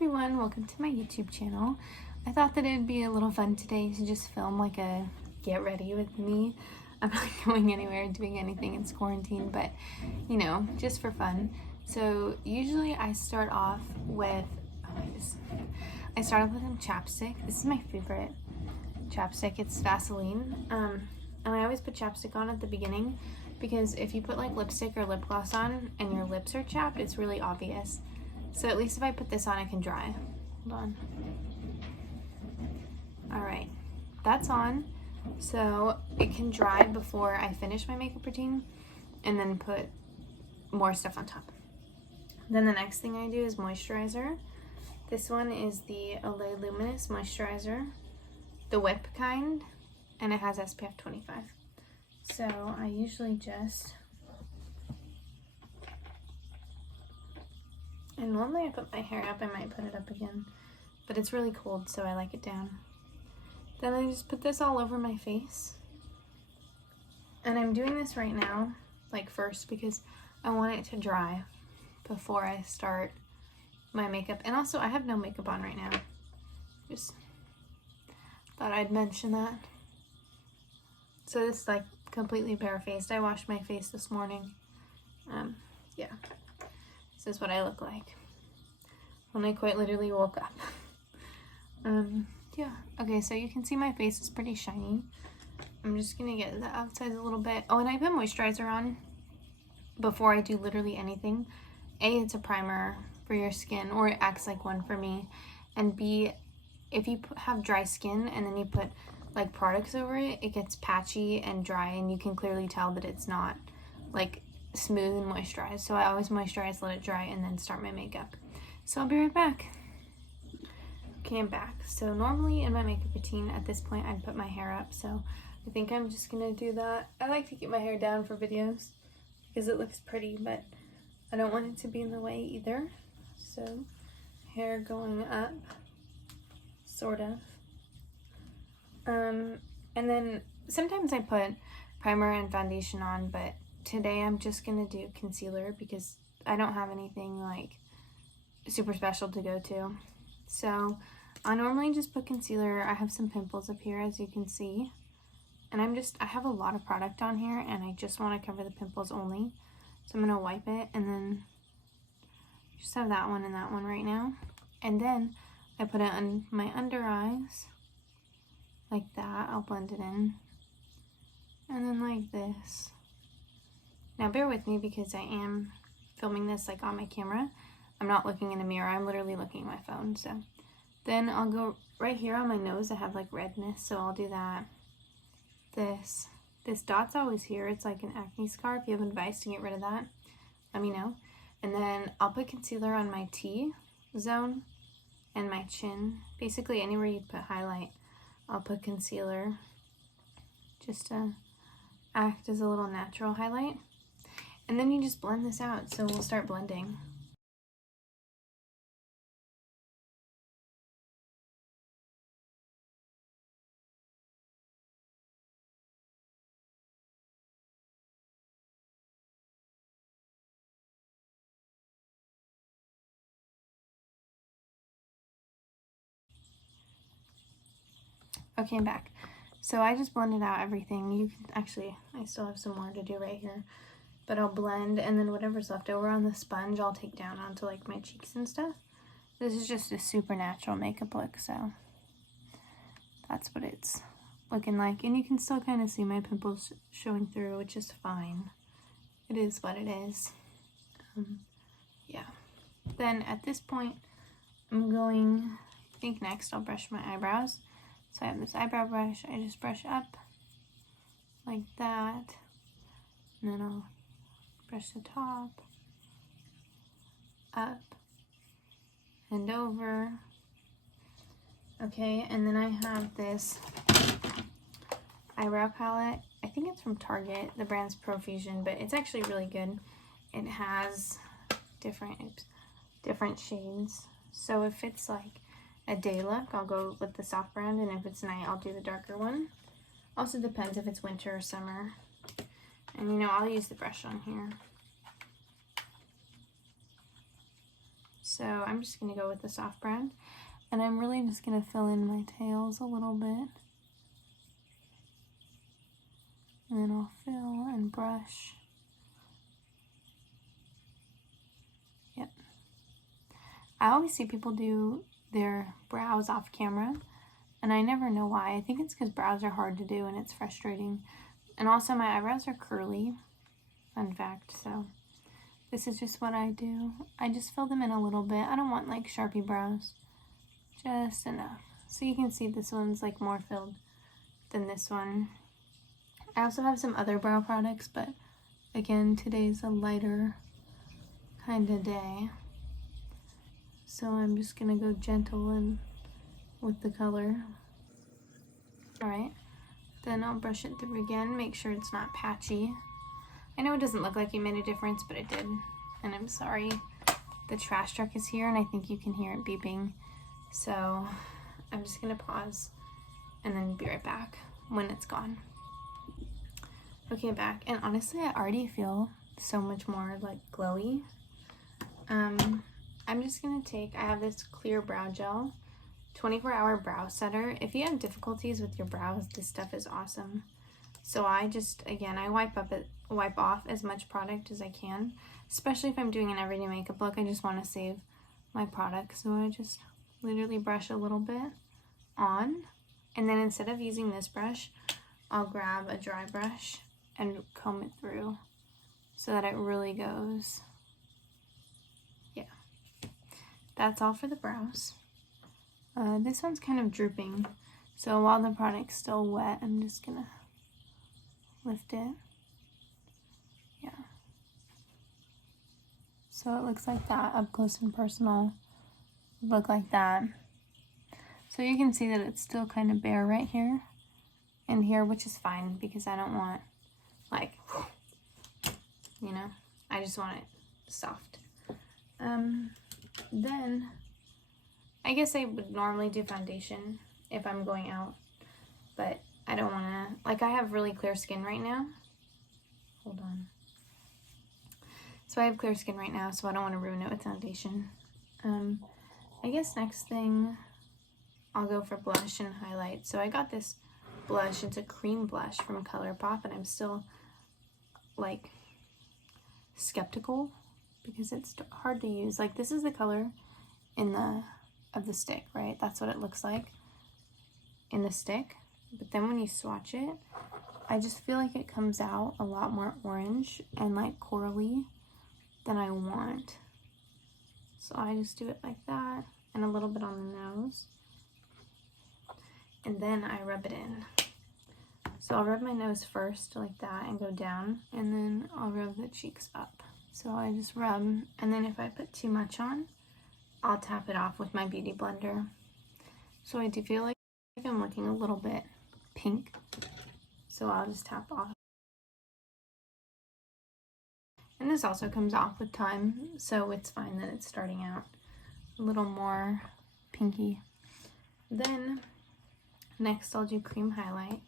everyone, welcome to my YouTube channel. I thought that it'd be a little fun today to just film like a get ready with me. I'm not going anywhere doing anything, it's quarantine, but you know, just for fun. So usually I start off with some chapstick. This is my favorite chapstick. It's Vaseline, and I always put chapstick on at the beginning because if you put like lipstick or lip gloss on and your lips are chapped, it's really obvious. So at least if I put this on, it can dry. Hold on. All right, that's on. So it can dry before I finish my makeup routine and then put more stuff on top. Then the next thing I do is moisturizer. This one is the Olay Luminous Moisturizer, the whip kind, and it has SPF 25. So I usually just, and normally I put my hair up, I might put it up again, but it's really cold so I like it down. Then I just put this all over my face. And I'm doing this right now, like first, because I want it to dry before I start my makeup. And also I have no makeup on right now. Just thought I'd mention that. So this is like completely barefaced. I washed my face this morning. Yeah. This is what I look like when I quite literally woke up. Yeah. Okay, so you can see my face is pretty shiny. I'm just gonna get the outsides a little bit. Oh, and I put moisturizer on before I do literally anything. A, it's a primer for your skin, or it acts like one for me. And B, if you have dry skin and then you put like products over it, it gets patchy and dry, and you can clearly tell that it's not like smooth and moisturized. So I always moisturize, let it dry, and then start my makeup. So I'll be right back. Okay, I'm back. So normally in my makeup routine at this point I'd put my hair up, so I think I'm just gonna do that. I like to keep my hair down for videos because it looks pretty, but I don't want it to be in the way either. So hair going up, sort of. And then sometimes I put primer and foundation on, but today I'm just gonna do concealer because I don't have anything like super special to go to. So I normally just put concealer. I have some pimples up here, as you can see, and I have a lot of product on here and I just want to cover the pimples only. So I'm gonna wipe it and then just have that one and that one right now. And then I put it on my under eyes like that. I'll blend it in, and then like this. Now bear with me because I am filming this like on my camera. I'm not looking in a mirror, I'm literally looking at my phone. So then I'll go right here on my nose. I have like redness, so I'll do that. This dot's always here. It's like an acne scar. If you have advice to get rid of that, let me know. And then I'll put concealer on my T-zone and my chin. Basically anywhere you put highlight, I'll put concealer just to act as a little natural highlight. And then you just blend this out. So we'll start blending. Okay, I'm back. So I just blended out everything. You can actually, I still have some more to do right here, but I'll blend, and then whatever's left over on the sponge I'll take down onto like my cheeks and stuff. This is just a super natural makeup look, so that's what it's looking like. And you can still kind of see my pimples showing through, which is fine. It is what it is. Yeah. Then at this point, I think next I'll brush my eyebrows. So I have this eyebrow brush. I just brush up like that, and then I'll brush the top, up, and over. Okay, and then I have this eyebrow palette. I think it's from Target. The brand's Profusion, but it's actually really good. It has different shades. So if it's like a day look, I'll go with the soft brown, and if it's night, I'll do the darker one. Also depends if it's winter or summer. And you know, I'll use the brush on here. So I'm just going to go with the soft brown. And I'm really just going to fill in my tails a little bit. And then I'll fill and brush. Yep. I always see people do their brows off camera, and I never know why. I think it's because brows are hard to do and it's frustrating. And also my eyebrows are curly, fun fact, so this is just what I do. I just fill them in a little bit. I don't want like Sharpie brows, just enough. So you can see this one's like more filled than this one. I also have some other brow products, but again, today's a lighter kind of day. So I'm just gonna go gentle and with the color. All right, then I'll brush it through again, make sure it's not patchy. I know it doesn't look like it made a difference, but it did. And I'm sorry, the trash truck is here and I think you can hear it beeping. So I'm just gonna pause and then be right back when it's gone. Okay, back, and honestly, I already feel so much more like glowy. I'm just gonna take, I have this clear brow gel, 24-hour brow setter. If you have difficulties with your brows, this stuff is awesome. So I just, again, I wipe off as much product as I can, especially if I'm doing an everyday makeup look. I just want to save my product, so I just literally brush a little bit on, and then instead of using this brush, I'll grab a dry brush and comb it through so that it really goes. Yeah, that's all for the brows. This one's kind of drooping, so while the product's still wet, I'm just gonna lift it. Yeah. So it looks like that up close and personal. Look like that. So you can see that it's still kind of bare right here and here, which is fine because I don't want like, you know, I just want it soft. Then I guess I would normally do foundation if I'm going out, but I don't want to, like, I have really clear skin right now. Hold on. So I have clear skin right now, so I don't want to ruin it with foundation. I guess next thing, I'll go for blush and highlight. So I got this blush. It's a cream blush from ColourPop, and I'm still, like, skeptical because it's hard to use. Like, this is the color of the stick, right? That's what it looks like in the stick. But then when you swatch it, I just feel like it comes out a lot more orange and like corally than I want. So I just do it like that and a little bit on the nose. And then I rub it in. So I'll rub my nose first like that and go down, and then I'll rub the cheeks up. So I just rub, and then if I put too much on, I'll tap it off with my beauty blender. So I do feel like I'm looking a little bit pink, so I'll just tap off. And this also comes off with time, so it's fine that it's starting out a little more pinky. Then next I'll do cream highlight.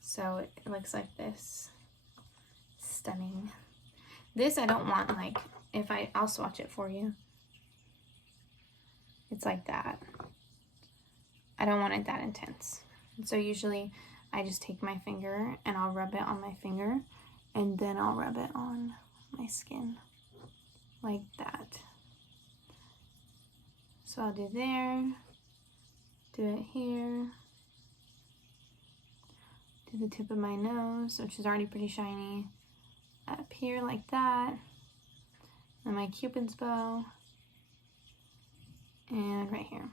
So it looks like this. Stunning. This I don't want, like, I'll swatch it for you. It's like that. I don't want it that intense. So usually I just take my finger and I'll rub it on my finger, and then I'll rub it on my skin like that. So I'll do there, do it here, do the tip of my nose, which is already pretty shiny, up here like that, and my Cupid's bow, and right here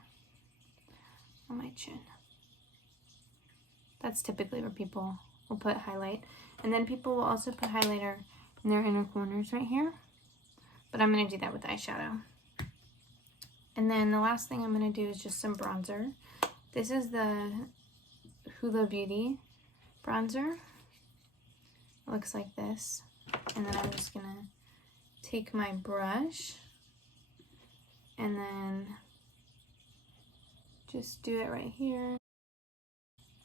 on my chin. That's typically where people will put highlight. And then people will also put highlighter in their inner corners right here. But I'm going to do that with eyeshadow. And then the last thing I'm going to do is just some bronzer. This is the Hula Beauty bronzer. It looks like this. And then I'm just going to take my brush and then just do it right here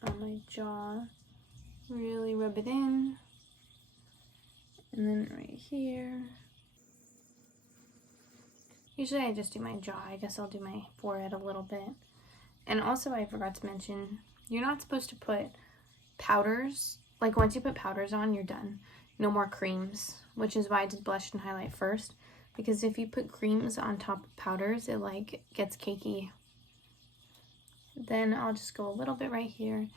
on my jaw. Really rub it in. And then right here. Usually I just do my jaw. I guess I'll do my forehead a little bit. And also I forgot to mention, you're not supposed to put powders. Like once you put powders on, you're done. No more creams, which is why I did blush and highlight first. Because if you put creams on top of powders, it like gets cakey. Then I'll just go a little bit right here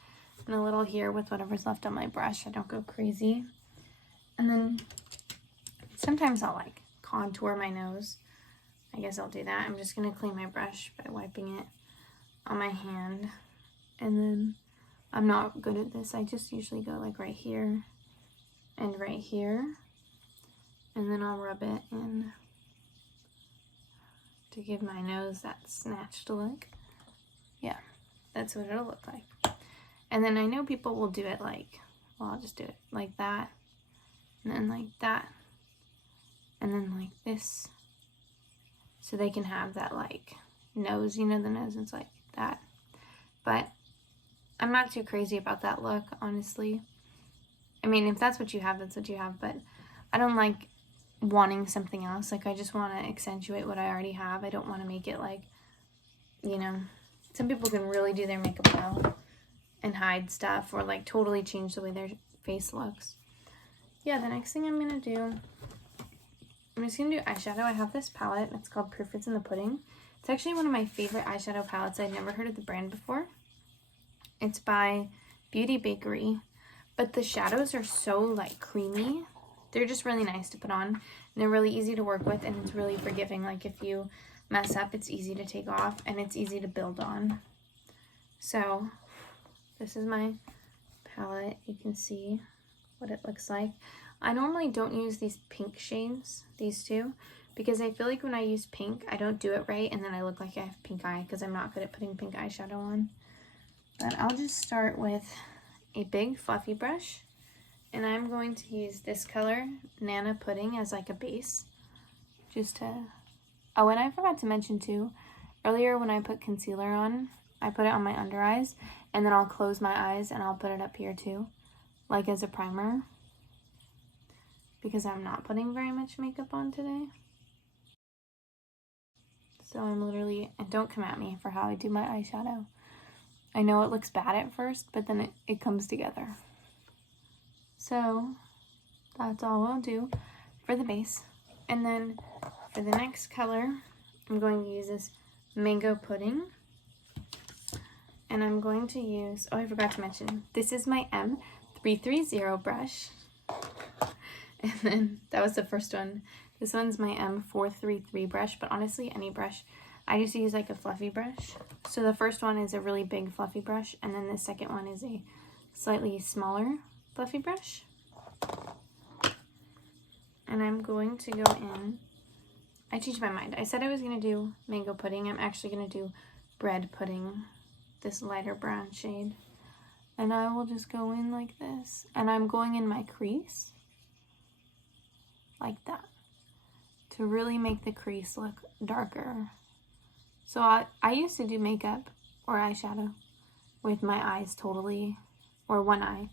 and a little here with whatever's left on my brush. I don't go crazy. And then sometimes I'll like contour my nose. I guess I'll do that. I'm just going to clean my brush by wiping it on my hand. And then I'm not good at this. I just usually go like right here and right here. And then I'll rub it in to give my nose that snatched look. Yeah, that's what it'll look like. And then I know people will do it like, well, I'll just do it like that. And then like that. And then like this. So they can have that like nose, you know, the nose is like that. But I'm not too crazy about that look, honestly. I mean, if that's what you have, that's what you have. But I don't like wanting something else. Like I just want to accentuate what I already have. I don't want to make it like, you know, some people can really do their makeup well and hide stuff or like totally change the way their face looks. Yeah, the next thing I'm going to do, I'm just going to do eyeshadow. I have this palette. It's called Proof It's in the Pudding. It's actually one of my favorite eyeshadow palettes. I'd never heard of the brand before. It's by Beauty Bakery. But the shadows are so like creamy. They're just really nice to put on. And they're really easy to work with. And it's really forgiving. Like if you mess up, it's easy to take off. And it's easy to build on. So this is my palette. You can see what it looks like. I normally don't use these pink shades, these two, because I feel like when I use pink, I don't do it right, and then I look like I have pink eye because I'm not good at putting pink eyeshadow on. But I'll just start with a big fluffy brush, and I'm going to use this color, Nana Pudding, as like a base, just to, oh, and I forgot to mention too, earlier when I put concealer on, I put it on my under eyes, and then I'll close my eyes and I'll put it up here too, like as a primer. Because I'm not putting very much makeup on today. So I'm literally, and don't come at me for how I do my eyeshadow. I know it looks bad at first, but then it comes together. So that's all I'll do for the base. And then for the next color, I'm going to use this Mango Pudding. And I'm going to use, oh, I forgot to mention, this is my M330 brush. And then that was the first one. This one's my M433 brush, but honestly, any brush. I just use like a fluffy brush. So the first one is a really big fluffy brush, and then the second one is a slightly smaller fluffy brush. And I'm going to go in. I changed my mind. I said I was going to do Mango Pudding. I'm actually going to do Bread Pudding, this lighter brown shade. And I will just go in like this. And I'm going in my crease. Like that, to really make the crease look darker. So I used to do makeup or eyeshadow with my eyes totally, or one eye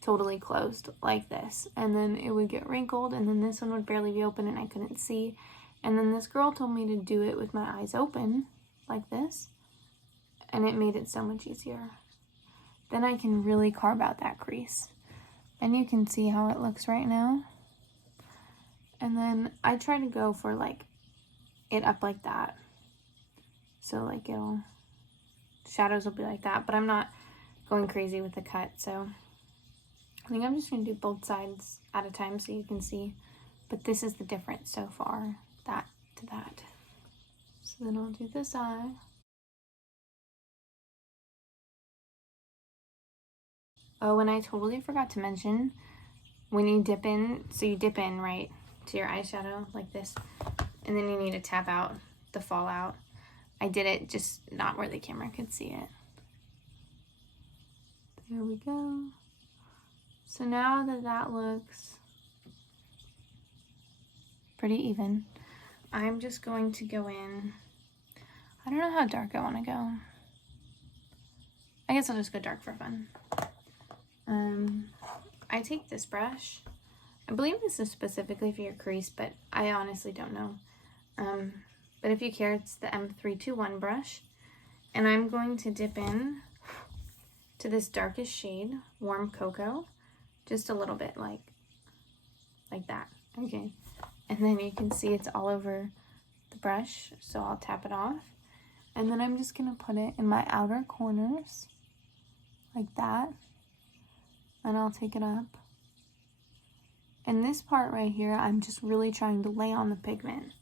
totally closed like this, and then it would get wrinkled, and then this one would barely be open and I couldn't see. And then this girl told me to do it with my eyes open like this, and it made it so much easier. Then I can really carve out that crease, and you can see how it looks right now. And then I try to go for like it up like that. So like shadows will be like that, but I'm not going crazy with the cut. So I think I'm just going to do both sides at a time so you can see. But this is the difference so far, that to that. So then I'll do this eye. Oh, and I totally forgot to mention, when you dip in, so you dip in right to your eyeshadow like this, and then you need to tap out the fallout. I did it just not where the camera could see it. There we go. So now that that looks pretty even, I'm just going to go in. I don't know how dark I want to go. I guess I'll just go dark for fun. I take this brush. I believe this is specifically for your crease, but I honestly don't know. but if you care, it's the M321 brush. And I'm going to dip in to this darkest shade, Warm Cocoa, just a little bit, like that, okay? And then you can see it's all over the brush, so I'll tap it off. And then I'm just gonna put it in my outer corners, like that. And I'll take it up. And this part right here, I'm just really trying to lay on the pigment.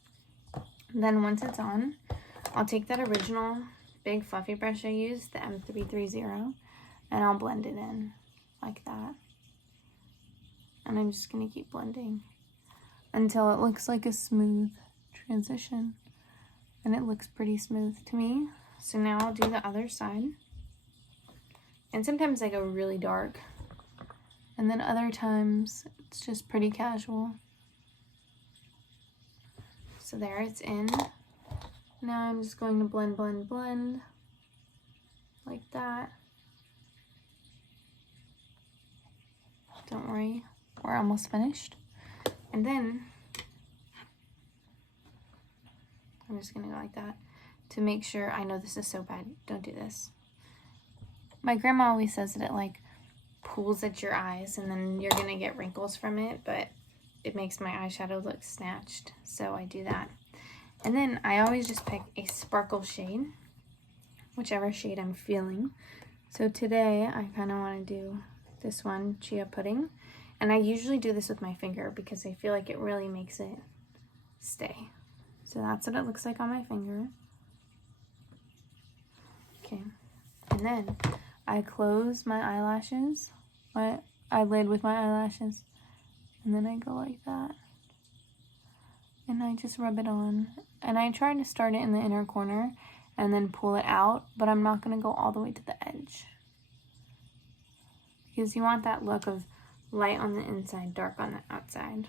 Then once it's on, I'll take that original big fluffy brush I used, the M330, and I'll blend it in like that. And I'm just gonna keep blending until it looks like a smooth transition. And it looks pretty smooth to me. So now I'll do the other side. And sometimes I go really dark. And then other times it's just pretty casual. So there, it's in. Now I'm just going to blend, blend, blend. Like that. Don't worry, we're almost finished. And then I'm just gonna go like that to make sure. I know this is so bad, don't do this. My grandma always says that it like pulls at your eyes and then you're gonna get wrinkles from it, but it makes my eyeshadow look snatched, so I do that. And then I always just pick a sparkle shade, whichever shade I'm feeling. So today I kind of want to do this one, Chia Pudding, and I usually do this with my finger because I feel like it really makes it stay. So that's what it looks like on my finger. Okay, and then I close my eyelashes, my eyelid with my eyelashes, and then I go like that. And I just rub it on. And I try to start it in the inner corner and then pull it out, but I'm not gonna go all the way to the edge. Because you want that look of light on the inside, dark on the outside.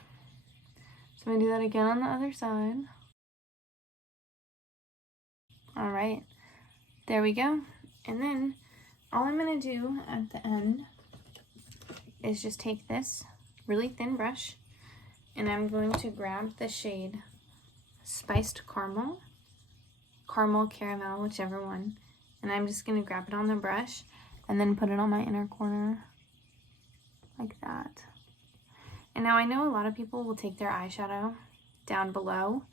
So I'm gonna do that again on the other side. All right, there we go. And then all I'm gonna do at the end is just take this really thin brush and I'm going to grab the shade Spiced Caramel, Caramel, whichever one, and I'm just gonna grab it on the brush and then put it on my inner corner like that. And now I know a lot of people will take their eyeshadow down below,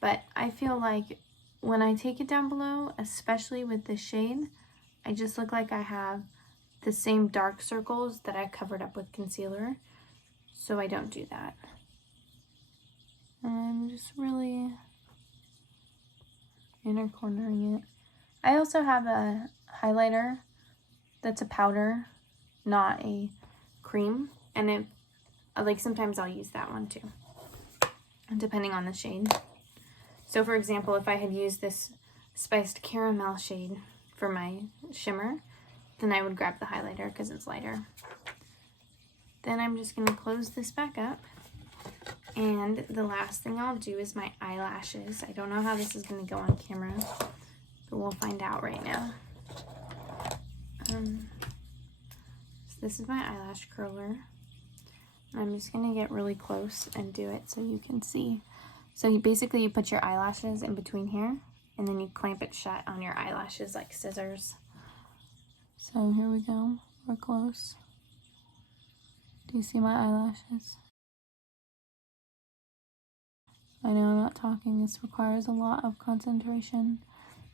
but I feel like when I take it down below, especially with this shade, I just look like I have the same dark circles that I covered up with concealer, so I don't do that. And I'm just really inner cornering it. I also have a highlighter that's a powder, not a cream, and it, like, sometimes I'll use that one too, depending on the shade. So for example, if I had used this Spiced Caramel shade for my shimmer, then I would grab the highlighter because it's lighter. Then I'm just gonna close this back up. And the last thing I'll do is my eyelashes. I don't know how this is gonna go on camera, but we'll find out right now. So this is my eyelash curler. I'm just gonna get really close and do it so you can see. So you basically put your eyelashes in between here and then you clamp it shut on your eyelashes like scissors. So here we go, we're close. Do you see my eyelashes? I know I'm not talking, this requires a lot of concentration.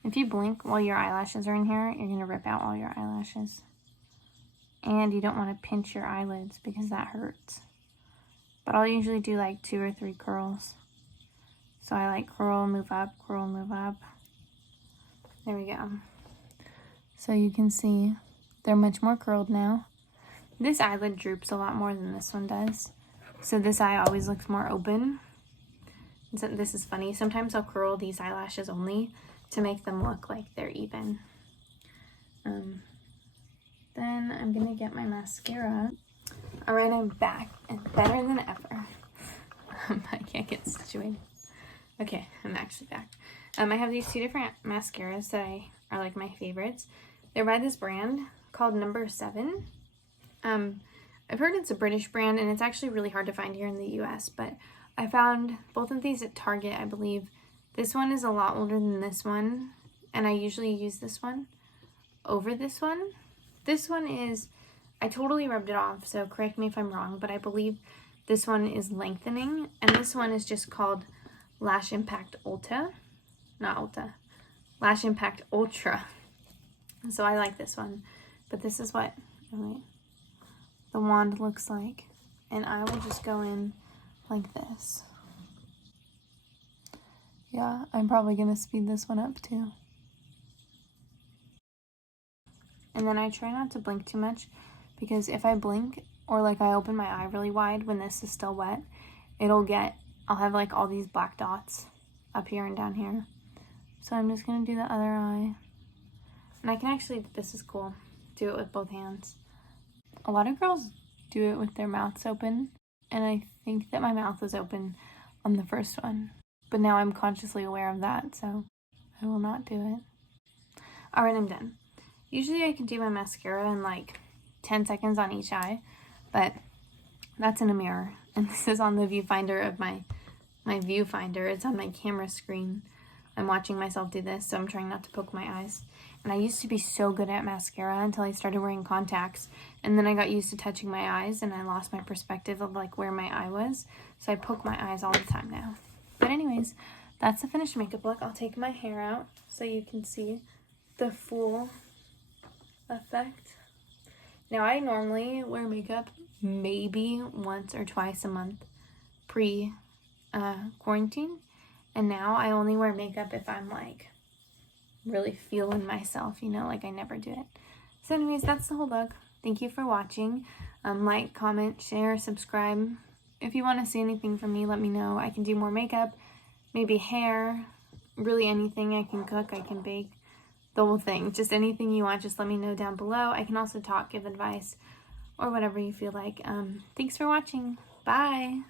If you blink while your eyelashes are in here, you're gonna rip out all your eyelashes. And you don't wanna pinch your eyelids because that hurts. But I'll usually do like 2 or 3 curls. So I like curl, move up, curl, move up. There we go. So you can see they're much more curled now. This eyelid droops a lot more than this one does. So this eye always looks more open. So this is funny. Sometimes I'll curl these eyelashes only to make them look like they're even. Then I'm gonna get my mascara. All right, I'm back and better than ever. I can't get situated. Okay, I'm actually back. I have these 2 different mascaras that are like my favorites. They're by this brand called Number 7. I've heard it's a British brand and it's actually really hard to find here in the US, but I found both of these at Target, I believe, This one is a lot older than this one, and I usually use this one over this one. This one is, I totally rubbed it off, so correct me if I'm wrong, but I believe this one is lengthening, and this one is just called Lash Impact Ultra. Not Ultra. Lash Impact Ultra. So I like this one, but this is what the wand looks like, and I will just go in like this. Yeah, I'm probably gonna speed this one up too. And then I try not to blink too much, because if I blink or like I open my eye really wide when this is still wet, I'll have like all these black dots up here and down here. So I'm just gonna do the other eye. And I can actually, this is cool, do it with both hands. A lot of girls do it with their mouths open, and I think that my mouth was open on the first one. But now I'm consciously aware of that, so I will not do it. Alright, I'm done. Usually I can do my mascara in like 10 seconds on each eye, but that's in a mirror. And this is on the viewfinder of my viewfinder. It's on my camera screen. I'm watching myself do this, so I'm trying not to poke my eyes. And I used to be so good at mascara until I started wearing contacts. And then I got used to touching my eyes, and I lost my perspective of like where my eye was. So I poke my eyes all the time now. But anyways, that's the finished makeup look. I'll take my hair out so you can see the full effect. Now, I normally wear makeup maybe once or twice a month pre-quarantine. And now I only wear makeup if I'm like really feeling myself, you know, like I never do it. So anyways, that's the whole look. Thank you for watching. Like, comment, share, subscribe. If you want to see anything from me, let me know. I can do more makeup, maybe hair, really anything. I can cook, I can bake, the whole thing. Just anything you want, just let me know down below. I can also talk, give advice, or whatever you feel like. Thanks for watching. Bye.